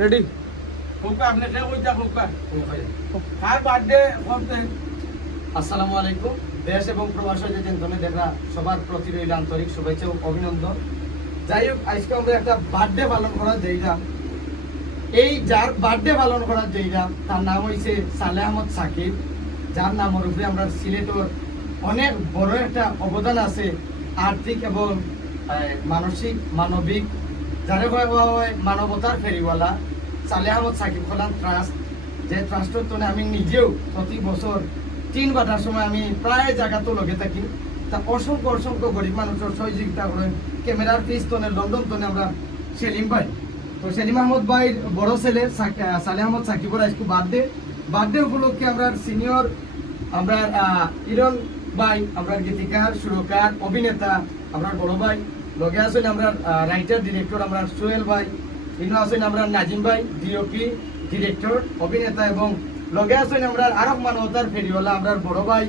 Ready আপনি কার birthday করতেন? আসসালামু আলাইকুম। দেশ এবং প্রবাসে যে যেখানে দেখা সবার প্রতি রইল আন্তরিক শুভেচ্ছা ও অভিনন্দন। যাই হোক, আজকে আমরা একটা বার্থডে পালন করার যাইলাম। এই যার বার্থডে পালন করার যাইলাম তার নাম হয়েছে সালেহ আহমদ সাকিব, যার নামের উপরে আমরা সিলেটের অনেক বড় একটা অবদান আছে, আর্থিক এবং মানসিক মানবিক, যারা হয় মানবতার ফেরিওয়ালা সালেহ আহমদ সাকিব খোলান ট্রাস্ট। যে ট্রাস্টের তো আমি নিজেও প্রতি বছর 3 বাটার সময় আমি প্রায় জায়গাতে লগে থাকি। তা অসংখ্য অসংখ্য গরিব মানুষের সহযোগিতা করেন। ক্যামেরার পিস তনে লন্ডন তনে আমরা সেলিম ভাই, তো সেলিম আহমদ ভাইয়ের বড় ছেলে সালেহ আহমদ সাকিবের আজকে বার্থডে উপলক্ষে আমরা সিনিয়র আমরা ইরন ভাই, আমরা গীতিকার সুরকার অভিনেতা আমরা বড় ভাই, লগে আছেন আমরা রাইটার ডিরেক্টর আমরা সোহেল ভাই, ইনো আছেন আমরা নাজিম ভাই ডিওপি ডিরেক্টর অভিনেতা, এবং লগে আছেন আমরা আরব মানবতার ফেরিওয়ালা আমরা বড় ভাই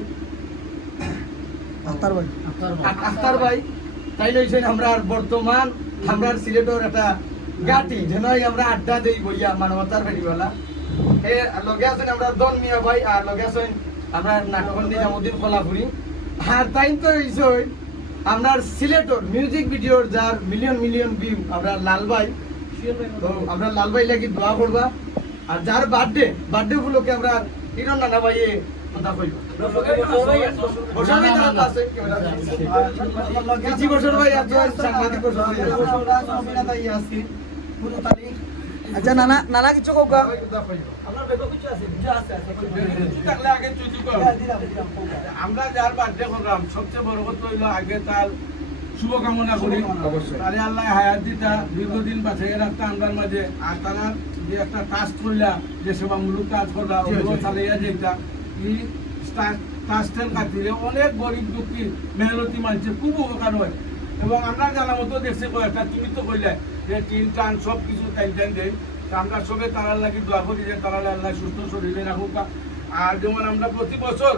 আখতার ভাই। তাই লইছেন আমরা বর্তমান আমরা সিলেটের একটা গাটি যেন আমরা আড্ডা দেই বইয়া মানবতার ফেরিওয়ালা। লগে আছেন আমরা দন মিয়া ভাই, আর লগে আছেন আমরা নাটক নিজামুদ্দিন কলাপুরি। আর তাই তো হইছে আমরা সিলেটের মিউজিক ভিডিওর যার মিলিয়ন মিলিয়ন ভিউ আমরা লাল ভাই। তো আমরা লাল ভাই লাগি দোয়া করবা। আর যার বার্থডে উপলক্ষে আমরা ইরন নানা ভাইয়ে কথা কইব। আচ্ছা নানা কিছু কোক আমরা যার বার্থডে করলাম সবচেয়ে বড় কথা হইল আগে তার শুভকামনা করি, তাহলে আল্লাহ হায়াত দিতা দীর্ঘদিন বাঁচিয়ে রাখতে আমরার মাঝে। আর তারা যে একটা টাস্ক করলা, যে সেবামূলক কাজ করলা, ওগুলো চালাইয়া যেটা এই ট্রাস্টের খাতিরে অনেক গরিব দুঃখী মেহনতি মানুষের খুব উপকার হয়। এবং আমরা জানা মতো দেখছি কয়েকটা তুমি তো কইলে যে টিন টান সব কিছু টাইম দেন, আমরা সবে তারার লাগি দোয়া করি যে তারা আল্লাহ সুস্থ শরীরে রাখুক। আর যেমন আমরা প্রতি বছর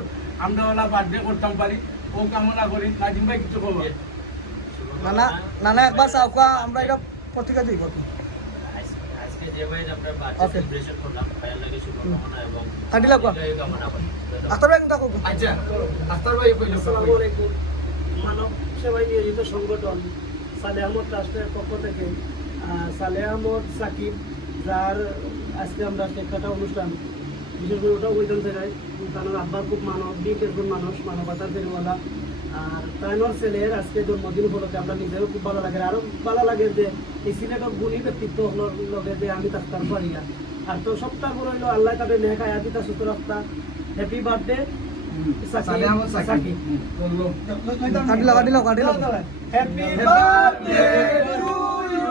আমরা ওলা বার্থডে করতাম পারি, ও কামনা করি। নাজিম ভাই কিছু খবর? নানা একবার চাওকা আমরা এটা পত্রিকা দিই কত আজকে যে ভাই আমরা বার্থডে সেলিব্রেশন করলাম, ভাইয়ের লাগে শুভকামনা এবং কাটিলা কো কামনা করি। আখতার ভাই কথা কোক। আচ্ছা আখতার ভাই কইলো। আসসালামু আলাইকুম। মানব সেবায় নিয়োজিত সংগঠন সালেহ আহমদ ট্রাস্টের পক্ষ থেকে সালেহ আহমদ সাকিব, যার আজকে আমরা একটা অনুষ্ঠান বিশেষ করে ওটা ওইখান থেকে তার আব্বার খুব মানবিক একজন মানুষ, মানবতার ফেরিওয়ালা। আর তাইনোর ছেলের আজকে জন্মদিন উপলক্ষে আমরা নিজেরও খুব ভালো লাগে। আরও ভালো লাগে যে এই সিলেটের গুণী ব্যক্তিত্ব লগে যে আমি থাকতাম পারি না। আর তো সবটা বড় হইলো আল্লাহ তাদের নেক আয়াতিতা সুস্থ রাখতা। Happy birthday Saleh Ahmed Sakib. কাটিলা happy birthday to you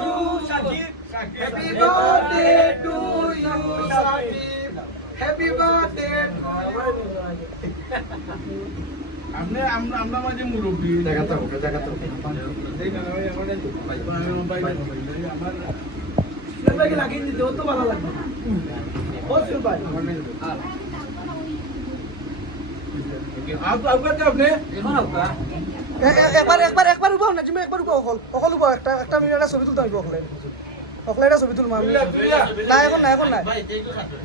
Sakib, happy birthday to you Sakib, happy birthday. আপনি আমরা মাঝে মুরব্বী জায়গাটা ভাইকে লাগিয়ে দিতে তো ভালো লাগবে। ভাই একবার উবাও না তুমি একবার উবাও অকল উবাও একটা মিনিট একটা ছবি তুলতে হইব অকলে একটা ছবি তুলবো আমি। না এখন নাই ভাই এই তো খাবে।